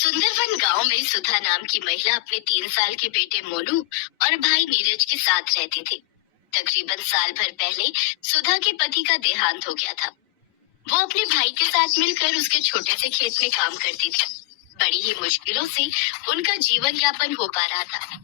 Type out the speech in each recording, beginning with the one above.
सुंदरवन गांव में सुधा नाम की महिला अपने 3 साल के बेटे मोनू और भाई नीरज के साथ रहती थी। तकरीबन साल भर पहले सुधा के पति का देहांत हो गया था। वो अपने भाई के साथ मिलकर उसके छोटे से खेत में काम करती थी। बड़ी ही मुश्किलों से उनका जीवन यापन हो पा रहा था।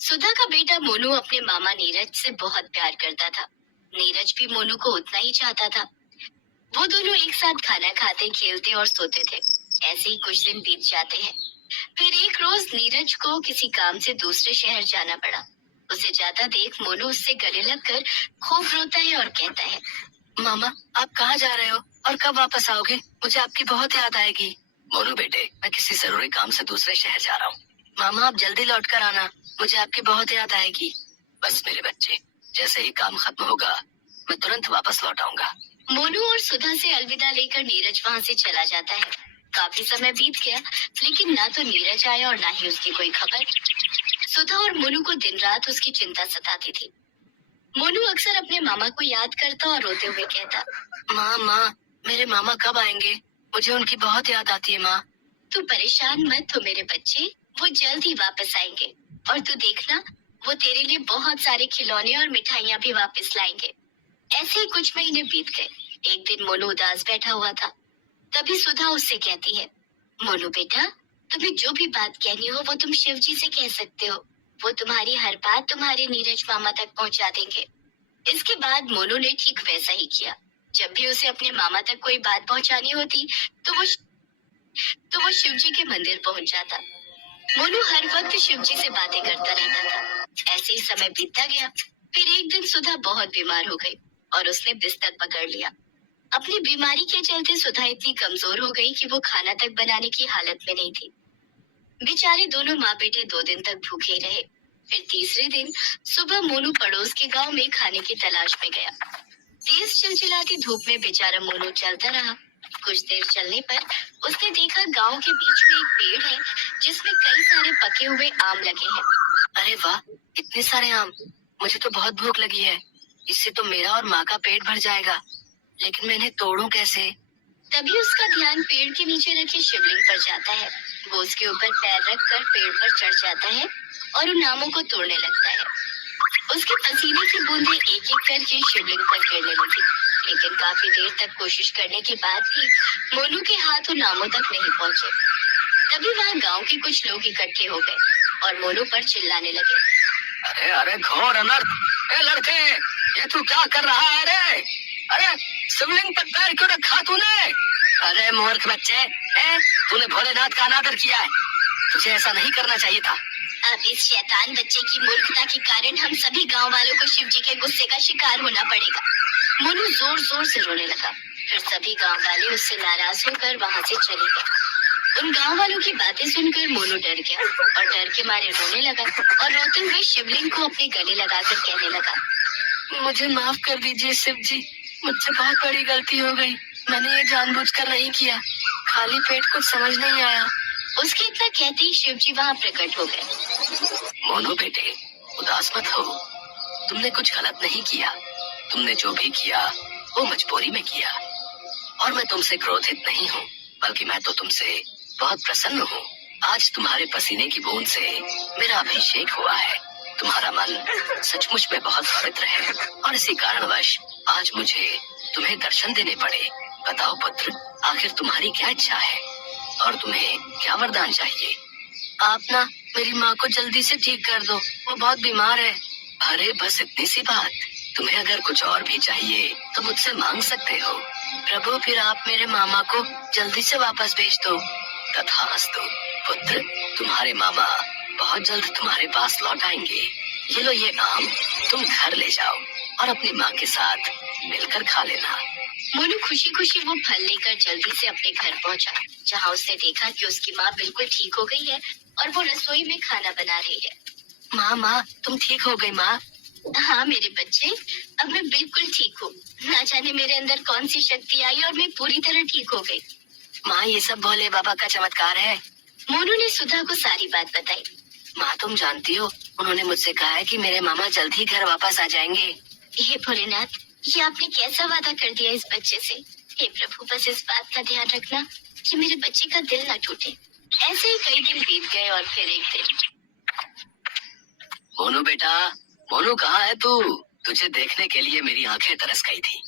सुधा का बेटा मोनू अपने मामा नीरज से बहुत प्यार करता था। नीरज भी मोनू को उतना ही चाहता था। वो दोनों एक साथ खाना खाते, खेलते और सोते थे। ऐसे ही कुछ दिन बीत जाते हैं। फिर एक रोज नीरज को किसी काम से दूसरे शहर जाना पड़ा। उसे जाता देख मोनू उससे गले लगकर खूब रोता है और कहता है, मामा, आप कहाँ जा रहे हो और कब वापस आओगे? मुझे आपकी बहुत याद आएगी। मोनू बेटे, मैं किसी जरूरी काम से दूसरे शहर जा रहा हूँ। मामा, आप जल्दी लौट कर आना, मुझे आपकी बहुत याद आएगी। बस मेरे बच्चे, जैसे ही काम खत्म होगा मैं तुरंत वापस लौट आऊंगा। मोनू और सुधा से अलविदा लेकर नीरज वहाँ से चला जाता है। काफी समय बीत गया, लेकिन ना तो नीरज आया और ना ही उसकी कोई खबर। सुधा और मोनू को दिन रात उसकी चिंता सताती थी। मोनू अक्सर अपने मामा को याद करता और रोते हुए कहता, माँ, मेरे मामा कब आएंगे? मुझे उनकी बहुत याद आती है माँ। तू परेशान मत हो मेरे बच्चे, वो जल्द ही वापस आएंगे। और तू देखना, वो तेरे लिए बहुत सारे खिलौने और मिठाइयाँ भी वापस लाएंगे। ऐसे ही कुछ महीने बीत गए। एक दिन मोनू उदास बैठा हुआ था। तभी सुधा उससे कहती है, मोनू बेटा, तुम्हें जो भी बात कहनी हो वो तुम शिव जी से कह सकते हो। वो तुम्हारी हर बात तुम्हारे नीरज मामा तक पहुंचा देंगे। इसके बाद मोनू ने ठीक वैसा ही किया। जब भी उसे अपने मामा तक कोई बात पहुंचानी होती तो वो शिव जी के मंदिर पहुंच जाता। मोनू हर वक्त शिव जी से बातें करता रहता था। ऐसे ही समय बीतता गया। फिर एक दिन सुधा बहुत बीमार हो गई और उसने बिस्तर पकड़ लिया। अपनी बीमारी के चलते सुधा इतनी कमजोर हो गई कि वो खाना तक बनाने की हालत में नहीं थी। बेचारे दोनों माँ बेटे 2 दिन तक भूखे रहे। फिर तीसरे दिन सुबह मोनू पड़ोस के गांव में खाने की तलाश में गया। तेज चिलचिलाती धूप में बेचारा मोनू चलता रहा। कुछ देर चलने पर उसने देखा गांव के बीच में एक पेड़ है जिसमें कई सारे पके हुए आम लगे हैं। अरे वाह, इतने सारे आम! मुझे तो बहुत भूख लगी है। इससे तो मेरा और माँ का पेट भर जाएगा, लेकिन मैं इन्हें तोड़ूं कैसे? तभी उसका ध्यान पेड़ के नीचे रखे शिवलिंग पर जाता है। वो उसके ऊपर पैर रखकर पेड़ पर चढ़ जाता है और उन आमों को तोड़ने लगता है। उसके पसीने की बूंदें एक एक करके शिवलिंग पर गिरने लगी, लेकिन काफी देर तक कोशिश करने के बाद भी मोनू के हाथ उन आमों तक नहीं पहुंचे। तभी वहाँ गांव के कुछ लोग इकट्ठे हो गए और मोनू पर चिल्लाने लगे, अरे अरे घोर अनर्थ! ए लड़के, ये तू क्या कर रहा है रे? अरे शिवलिंग पर पैर क्यों रखा तूने? अरे मूर्ख बच्चे, तूने भोलेनाथ का अनादर किया है। तुझे ऐसा नहीं करना चाहिए था। अब इस शैतान बच्चे की मूर्खता के कारण हम सभी गांव वालों को शिव जी के गुस्से का शिकार होना पड़ेगा। मोनू जोर जोर से रोने लगा। फिर सभी गांव वाले उससे नाराज होकर वहां से चले गए। उन गांव वालों की बातें सुनकर मोनू डर गया और डर के मारे रोने लगा और रोते हुए शिवलिंग को अपने गले लगाकर कहने लगा, मुझे माफ कर दीजिए शिव जी, मुझसे बहुत बड़ी गलती हो गई। मैंने ये जानबूझकर नहीं किया, खाली पेट कुछ समझ नहीं आया। उसके इतना कहते ही शिव जी वहाँ प्रकट हो गए। मोनू बेटे, उदास मत हो। तुमने कुछ गलत नहीं किया। तुमने जो भी किया वो मजबूरी में किया। और मैं तुमसे क्रोधित नहीं हूँ, बल्कि मैं तो तुमसे बहुत प्रसन्न हूँ। आज तुम्हारे पसीने की बूंद से मेरा अभिषेक हुआ है। तुम्हारा मन सचमुच में बहुत पवित्र है और इसी कारणवश आज मुझे तुम्हें दर्शन देने पड़े। बताओ पुत्र, आखिर तुम्हारी क्या इच्छा है और तुम्हें क्या वरदान चाहिए? आप ना मेरी माँ को जल्दी से ठीक कर दो, वो बहुत बीमार है। अरे बस इतनी सी बात। तुम्हें अगर कुछ और भी चाहिए तो मुझसे मांग सकते हो। प्रभु, फिर आप मेरे मामा को जल्दी से वापस भेज दो। तथास्तु पुत्र, तुम्हारे मामा बहुत जल्द तुम्हारे पास लौट आएंगे। ये लो ये आम, तुम घर ले जाओ और अपनी माँ के साथ मिलकर खा लेना। मोनू खुशी खुशी वो फल लेकर जल्दी से अपने घर पहुंचा, जहां उसने देखा कि उसकी माँ बिल्कुल ठीक हो गई है और वो रसोई में खाना बना रही है। माँ, तुम ठीक हो गई माँ? हाँ मेरे बच्चे, अब मैं बिल्कुल ठीक हूँ। ना जाने मेरे अंदर कौन सी शक्ति आई और मैं पूरी तरह ठीक हो गई। माँ, ये सब भोले बाबा का चमत्कार है। मोनू ने सुधा को सारी बात बताई। माँ, तुम जानती हो, उन्होंने मुझसे कहा है कि मेरे मामा जल्द ही घर वापस आ जाएंगे। हे भोलेनाथ, ये आपने कैसा वादा कर दिया इस बच्चे से? हे प्रभु, बस इस बात का ध्यान रखना कि मेरे बच्चे का दिल न टूटे। ऐसे ही कई दिन बीत गए और फिर एक दिन मोनू बेटा, मोनू कहाँ है तू? तुझे देखने के लिए मेरी आंखें तरस गई थी।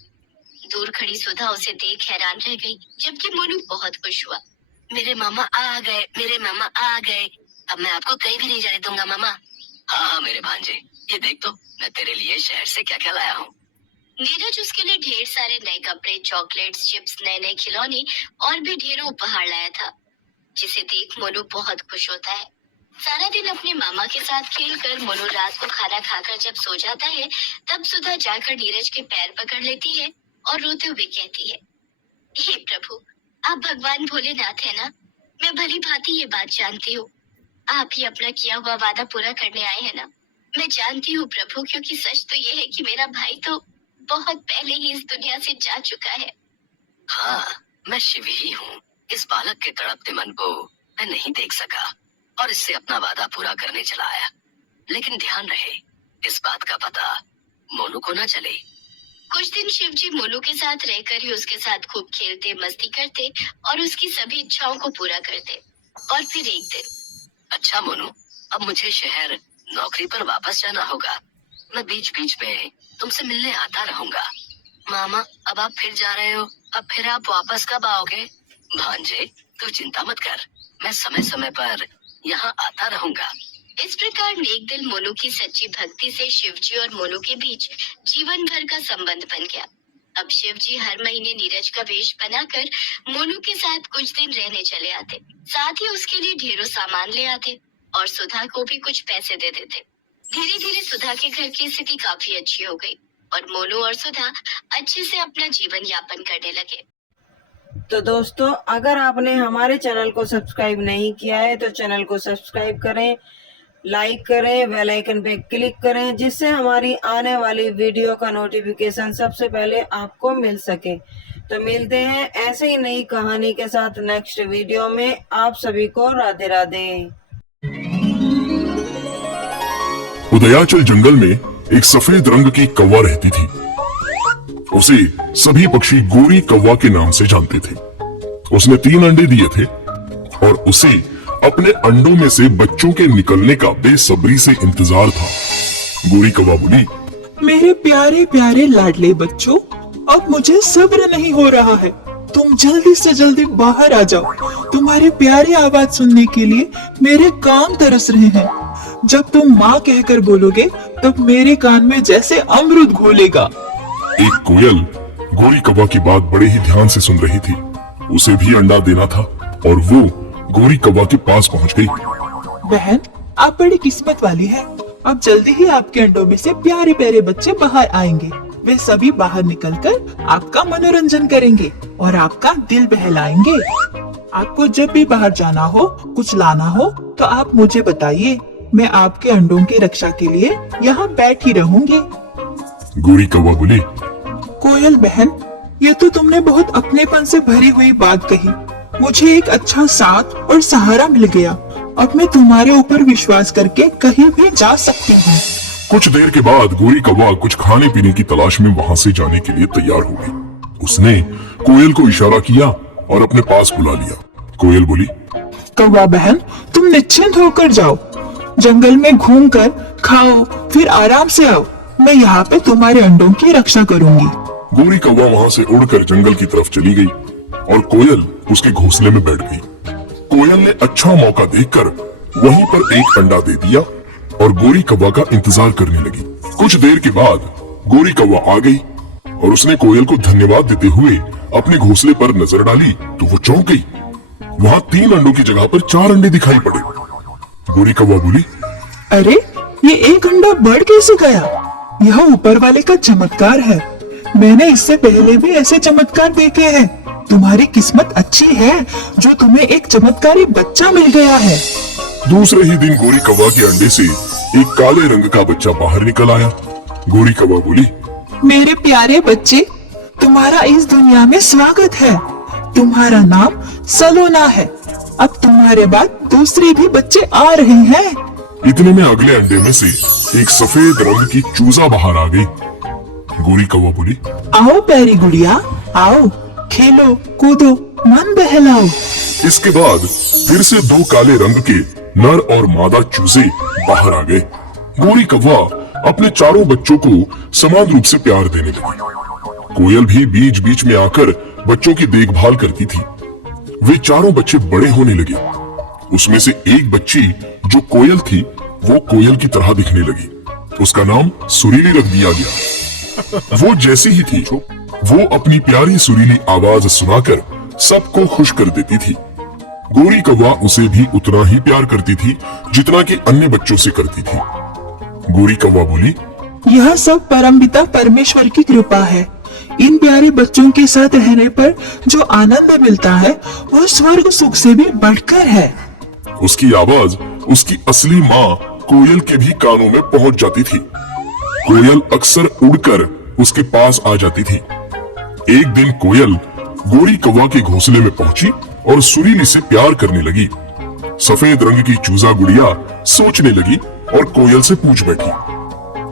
दूर खड़ी सुधा उसे देख हैरान रह गई, जबकि मोनू बहुत खुश हुआ। मेरे मामा आ गए, मेरे मामा आ गए। अब मैं आपको कहीं भी नहीं जाने दूंगा मामा। हाँ हाँ मेरे भांजे, ये देख तो मैं तेरे लिए शहर से क्या क्या लाया हूँ। नीरज उसके लिए ढेर सारे नए कपड़े, चॉकलेट्स, चिप्स, नए नए खिलौने और भी ढेरों उपहार लाया था, जिसे देख मोनू बहुत खुश होता है। सारा दिन अपने मामा के साथ खेलकर मोनू रात को खाना खाकर जब सो जाता है, तब सुधा जाकर नीरज के पैर पकड़ लेती है और रोते हुए कहती है, हे प्रभु, आप भगवान भोलेनाथ है ना? मैं भली भांति ये बात जानती हूँ। आप ही अपना किया हुआ वादा पूरा करने आए हैं ना? मैं जानती हूँ प्रभु, क्योंकि सच तो ये है कि मेरा भाई तो बहुत पहले ही इस दुनिया से जा चुका है। हाँ, मैं शिव ही हूँ। इस बालक के तड़पते मन को मैं नहीं देख सका और इससे अपना वादा पूरा करने चला आया। लेकिन ध्यान रहे, इस बात का पता मोनू को ना चले। कुछ दिन शिवजी मोनू के साथ रहकर ही उसके साथ खूब खेलते, मस्ती करते और उसकी सभी इच्छाओं को पूरा करते। और फिर एक दिन, अच्छा मोनू, अब मुझे शहर नौकरी पर वापस जाना होगा। मैं बीच बीच में तुमसे मिलने आता रहूंगा। मामा, अब आप फिर जा रहे हो? अब फिर आप वापस कब आओगे? भांजे, तू चिंता मत कर, मैं समय समय पर यहाँ आता रहूंगा। इस प्रकार नेक दिल मोनू की सच्ची भक्ति से शिवजी और मोनू के बीच जीवन भर का संबंध बन गया। अब शिवजी हर महीने नीरज का वेश बनाकर मोनू के साथ कुछ दिन रहने चले आते, साथ ही उसके लिए ढेरों सामान ले आते और सुधा को भी कुछ पैसे दे देते। धीरे धीरे सुधा के घर की स्थिति काफी अच्छी हो गई और मोनू और सुधा अच्छे से अपना जीवन यापन करने लगे। तो दोस्तों, अगर आपने हमारे चैनल को सब्सक्राइब नहीं किया है तो चैनल को सब्सक्राइब करें, लाइक करें, बेल आइकन पे क्लिक करें, जिससे हमारी आने वाली वीडियो का नोटिफिकेशन सबसे पहले आपको मिल सके। तो मिलते हैं ऐसे ही नई कहानी के साथ नेक्स्ट वीडियो में। आप सभी को राधे राधे। उदयाचल जंगल में एक सफेद रंग की कौवा रहती थी। उसे सभी पक्षी गोरी कौवा के नाम से जानते थे। उसने 3 अंडे दिए थे और उसे अपने अंडों में से बच्चों के निकलने का बेसब्री से इंतजार था। गोरी कौवा बोली, मेरे प्यारे प्यारे लाडले बच्चों, अब मुझे सब्र नहीं हो रहा है। तुम जल्दी से जल्दी बाहर आ जाओ। तुम्हारी प्यारी आवाज सुनने के लिए मेरे कान तरस रहे हैं। जब तुम माँ कहकर बोलोगे तब मेरे कान में जैसे अमृत घोलेगा। एक कोयल गोरी कौवा की बात बड़े ही ध्यान से सुन रही थी। उसे भी अंडा देना था और वो गोरी कौवा के पास पहुंच गई। बहन, आप बड़ी किस्मत वाली है। अब जल्दी ही आपके अंडों में से प्यारे प्यारे बच्चे बाहर आएंगे। वे सभी बाहर निकलकर आपका मनोरंजन करेंगे और आपका दिल बहलाएंगे। आपको जब भी बाहर जाना हो, कुछ लाना हो तो आप मुझे बताइए। मैं आपके अंडों की रक्षा के लिए यहाँ बैठी रहूंगी। गोरी कौवा बोली, कोयल बहन, ये तो तुमने बहुत अपनेपन से भरी हुई बात कही। मुझे एक अच्छा साथ और सहारा मिल गया। अब मैं तुम्हारे ऊपर विश्वास करके कहीं भी जा सकती हूँ। कुछ देर के बाद गोरी कौवा कुछ खाने पीने की तलाश में वहाँ से जाने के लिए तैयार हो गई। उसने कोयल को इशारा किया और अपने पास बुला लिया। कोयल बोली, कौवा बहन, तुम निश्चिंत होकर जाओ। जंगल में घूमकर खाओ, फिर आराम से आओ। मैं यहाँ पे तुम्हारे अंडों की रक्षा करूंगी। गोरी कौवा वहाँ से उड़कर जंगल की तरफ चली गई और कोयल उसके घोंसले में बैठ गई। कोयल ने अच्छा मौका देखकर वहीं पर एक अंडा दे दिया और गोरी कौवा का इंतजार करने लगी। कुछ देर के बाद गोरी कौवा आ गई और उसने कोयल को धन्यवाद देते हुए अपने घोंसले पर नजर डाली तो वो चौंक गई। वहाँ 3 अंडों की जगह पर 4 अंडे दिखाई पड़े। गोरी कौवा बोली, अरे, ये एक अंडा बढ़ कैसे गया? यह ऊपर वाले का चमत्कार है। मैंने इससे पहले भी ऐसे चमत्कार देखे हैं। तुम्हारी किस्मत अच्छी है जो तुम्हें एक चमत्कारी बच्चा मिल गया है। दूसरे ही दिन गोरी कौवा के अंडे से एक काले रंग का बच्चा बाहर निकल आया। गोरी कौवा बोली, मेरे प्यारे बच्चे, तुम्हारा इस दुनिया में स्वागत है। तुम्हारा नाम सलोना है। अब तुम्हारे बाद दूसरे भी बच्चे आ रहे हैं। इतने में अगले अंडे में से एक सफेद रंग की चूजा बाहर आ गई। गोरी कौवा बोली, आओ प्यारी गुड़िया, आओ, खेलो कूदो, मन बहलाओ। इसके बाद फिर से 2 काले रंग के नर और मादा चूजे बाहर आ गए। गोरी कौवा अपने चारों बच्चों को समान रूप से प्यार देने लगी। कोयल भी बीच बीच में आकर बच्चों की देखभाल करती थी। वे चारों बच्चे बड़े होने लगे। उसमें से एक बच्ची जो कोयल थी वो कोयल की तरह दिखने लगी। उसका नाम सुरीली रख दिया गया। वो जैसी ही थी वो अपनी प्यारी सुरीली आवाज सुनाकर सबको खुश कर देती थी। गोरी कौवा उसे भी उतना ही प्यार करती थी जितना कि अन्य बच्चों से करती थी। गोरी कौवा बोली, यह सब परमपिता परमेश्वर की कृपा है। इन प्यारे बच्चों के साथ रहने पर जो आनंद मिलता है वो स्वर्ग सुख से भी बढ़कर है। उसकी आवाज उसकी असली माँ कोयल के भी कानों में पहुंच जाती थी। कोयल अक्सर उड़कर उसके पास आ जाती थी। एक दिन कोयल गोरी कौवा के घोंसले में पहुंची और सुरीली से प्यार करने लगी। सफेद रंग की चूजा गुड़िया सोचने लगी और कोयल से पूछ बैठी।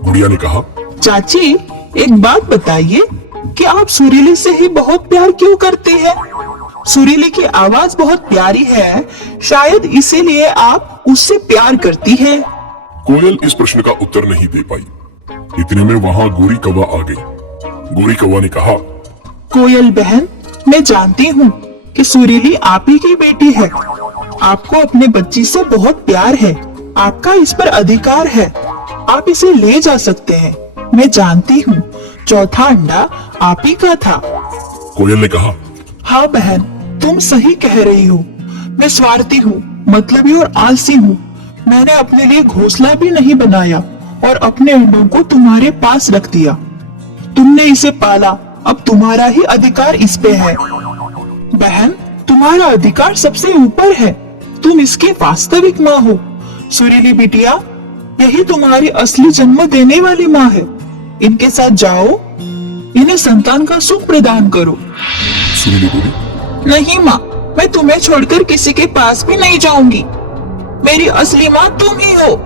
गुड़िया ने कहा, चाची एक बात बताइए कि आप सुरीली से ही बहुत प्यार क्यों करते हैं? सुरीली की आवाज बहुत प्यारी है, शायद इसीलिए आप उससे प्यार करती हैं। कोयल इस प्रश्न का उत्तर नहीं दे पाई। इतने में वहां गोरी कौवा आ गई। गोरी कौवा ने कहा, कोयल बहन, मैं जानती हूँ कि सुरीली आप ही की बेटी है। आपको अपने बच्ची से बहुत प्यार है। आपका इस पर अधिकार है। आप इसे ले जा सकते हैं। मैं जानती हूँ चौथा अंडा आप ही का था। कोयल ने कहा, हाँ बहन, तुम सही कह रही हो। मैं स्वार्थी हूँ, मतलबी और आलसी हूँ। मैंने अपने लिए घोंसला भी नहीं बनाया और अपने अंडों को तुम्हारे पास रख दिया। तुमने इसे पाला, अब तुम्हारा ही अधिकार इस पे है। बहन, तुम्हारा अधिकार सबसे ऊपर है। तुम इसकी वास्तविक माँ हो। सुरीली बिटिया, यही तुम्हारी असली जन्म देने वाली माँ है। इनके साथ जाओ, इन्हें संतान का सुख प्रदान करो। सुरीली बोली, नहीं माँ, मैं तुम्हें छोड़कर किसी के पास भी नहीं जाऊंगी। मेरी असली माँ तुम ही हो।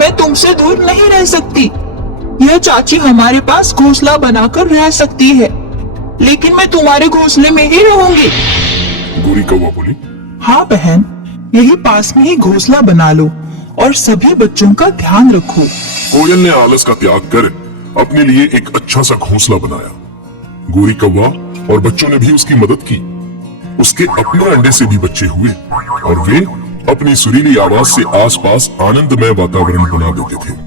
मैं तुमसे दूर नहीं रह सकती। यह चाची हमारे पास घोंसला बनाकर रह सकती है, लेकिन मैं तुम्हारे घोंसले में ही रहूंगी। गोरी कौवा बोली, हाँ बहन, यही पास में ही घोंसला बना लो और सभी बच्चों का ध्यान रखो। कोयल ने आलस का त्याग कर अपने लिए एक अच्छा सा घोंसला बनाया। गोरी कौवा और बच्चों ने भी उसकी मदद की। उसके अपने अंडे से भी बच्चे हुए और वे अपनी सुरीली आवाज से आसपास आनंदमय वातावरण बना देते थे।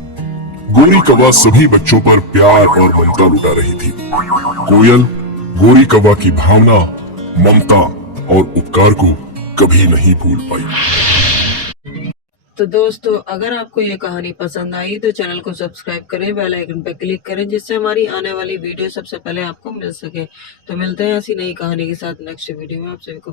गोरी कौवा सभी बच्चों पर प्यार और ममता लुटा रही थी। कोयल गोरी कौवा की भावना, ममता और उपकार को कभी नहीं भूल पाई। तो दोस्तों, अगर आपको ये कहानी पसंद आई तो चैनल को सब्सक्राइब करें, बेल आइकन पर क्लिक करें, जिससे हमारी आने वाली वीडियो सबसे पहले आपको मिल सके। तो मिलते हैं ऐसी नई कहानी के साथ नेक्स्ट वीडियो में। आप सभी को